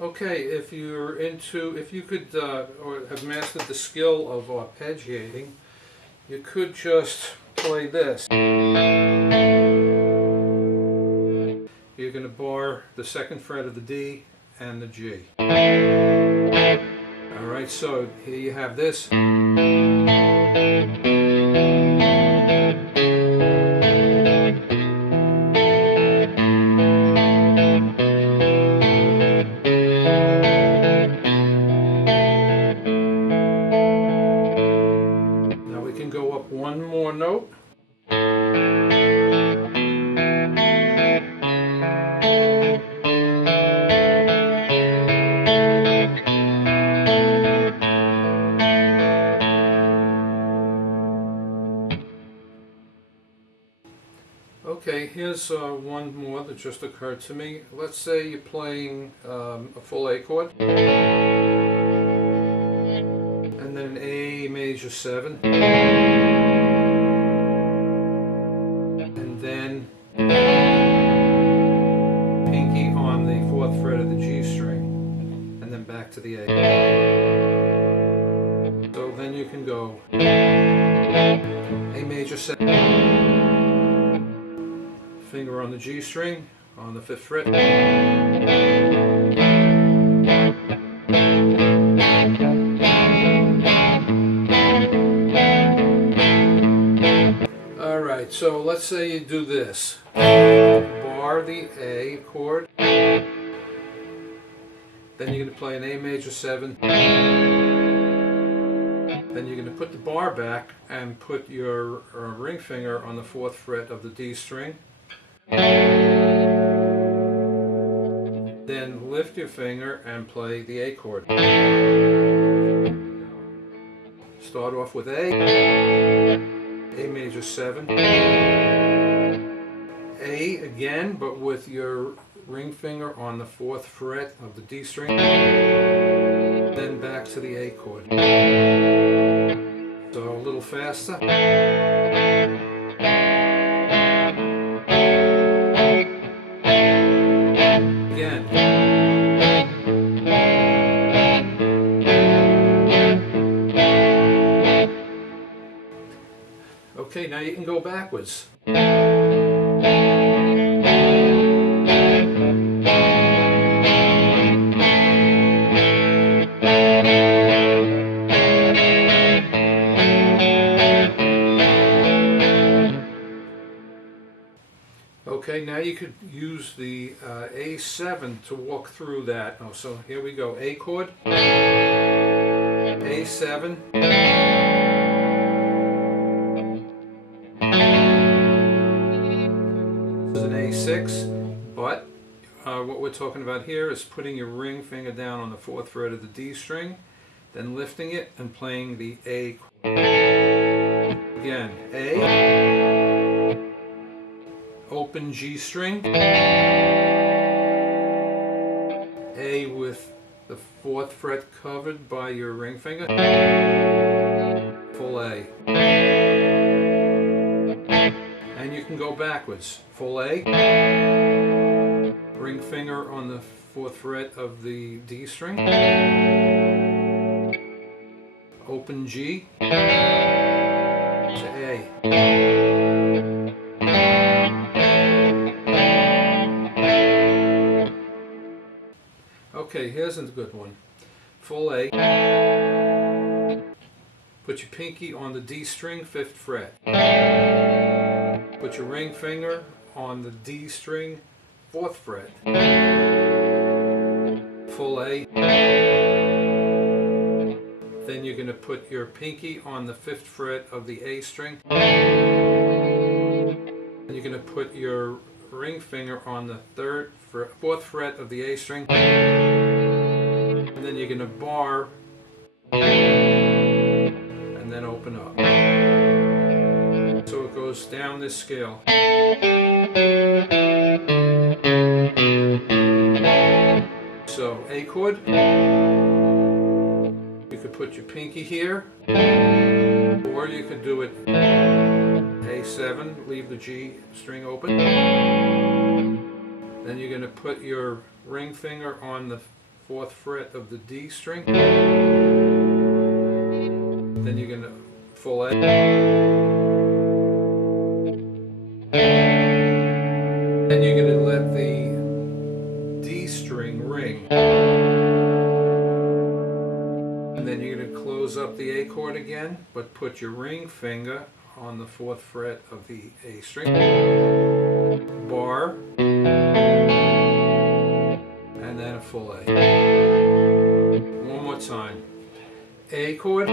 Okay, if you could or have mastered the skill of arpeggiating, you could just play this. You're going to bar the second fret of the D and the G. Alright, so here you have this. Now we can go up one more note. Okay, here's one more that just occurred to me. Let's say you're playing a full A chord, and then an A major 7, and then pinky on the 4th fret of the G string, and then back to the A. So then you can go A major 7, finger on the G string on the 5th fret, alright, so let's say you do this. Bar the A chord, then you're going to play an A major 7, then you're going to put the bar back and put your ring finger on the 4th fret of the D string. Then lift your finger and play the A chord. Start off with A major 7, A again, but with your ring finger on the 4th fret of the D string, then back to the A chord. So a little faster. Okay, now you can go backwards. Okay, now you could use the A7 to walk through that. Oh, so here we go. A chord, A7, this is an A6, but what we're talking about here is putting your ring finger down on the 4th fret of the D string, then lifting it and playing the A chord. Again, A, open G string, A with the 4th fret covered by your ring finger, full A. And you can go backwards. Full A, ring finger on the 4th fret of the D string, open G to A. Okay, here's a good one. Full A. Put your pinky on the D string, 5th fret. Put your ring finger on the D string, 4th fret. Full A. Then you're going to put your pinky on the 5th fret of the A string. And you're going to put your ring finger on the 4th fret of the A string. And then you're going to bar and then open up. So it goes down this scale. So A chord, you could put your pinky here, or you could do it A7, leave the G string open. Then you're going to put your ring finger on the 4th fret of the D string. Then you're going to full A. Then you're going to let the D string ring. And then you're going to close up the A chord again, but put your ring finger on the 4th fret of the A string. Bar. And then a full A. One more time. A chord.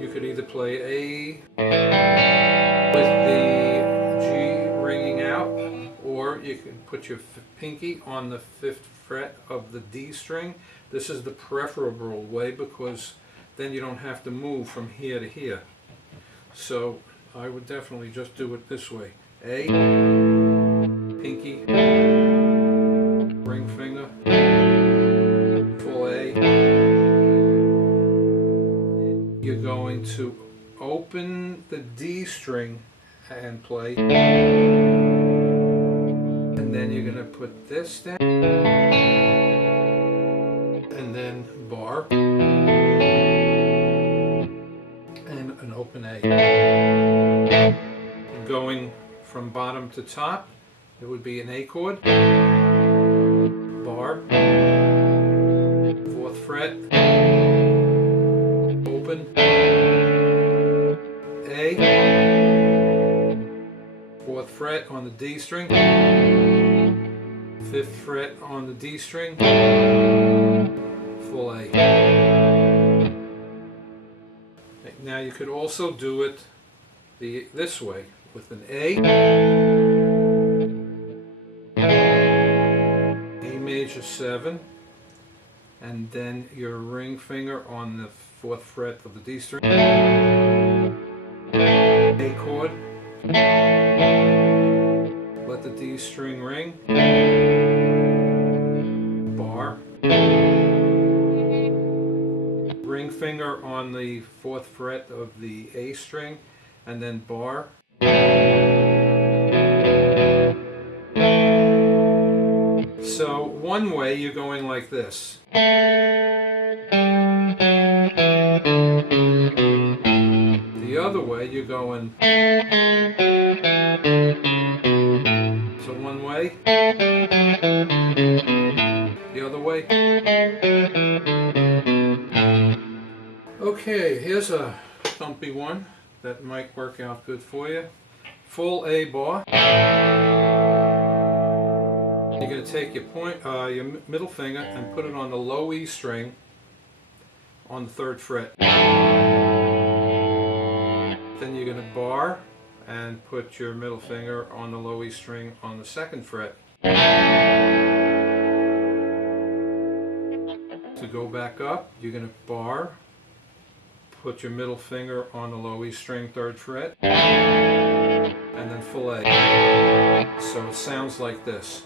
You could either play A with the G ringing out, or you can put your pinky on the 5th fret of the D string. This is the preferable way because then you don't have to move from here to here. So I would definitely just do it this way. A, pinky, ring finger, full A. You're going to open the D string and play. And then you're going to put this down. And then bar. And an open A. Going from bottom to top, it would be an A chord. Bar. 4th fret. Open. A. 4th fret on the D string. 5th fret on the D string. Full A. Now you could also do it this way with an A major 7, and then your ring finger on the 4th fret of the D string. A chord. Let the D string ring. Bar. Ring finger on the 4th fret of the A string, and then bar. So one way you're going like this. The other way you're going. So one way. The other way. Okay, here's a thumpy one that might work out good for you. Full A bar. You're going to take your your middle finger and put it on the low E string on the 3rd fret. Then you're going to bar and put your middle finger on the low E string on the 2nd fret. To go back up, you're going to bar, put your middle finger on the low E string 3rd fret, and then full A. So it sounds like this.